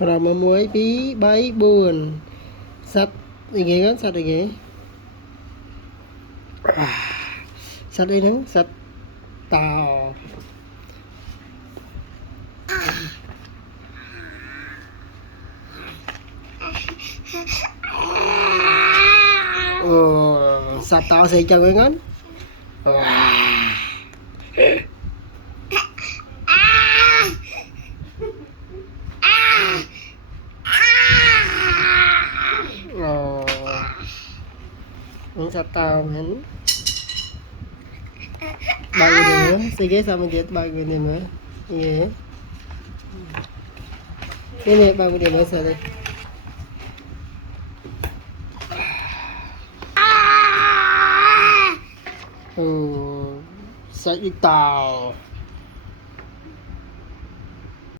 rồi mà muối bí bấy buồn sắt đi ghế á sắt đi ghế sắt đi nắng sắt tàu sắt tàu xây chân với ngón những sạch tàu hẳn bao nhiêu nữa xây ghế sao mình bao nhiêu nữa ghế cái này bao nhiêu nữa sao đây sạch đi tàu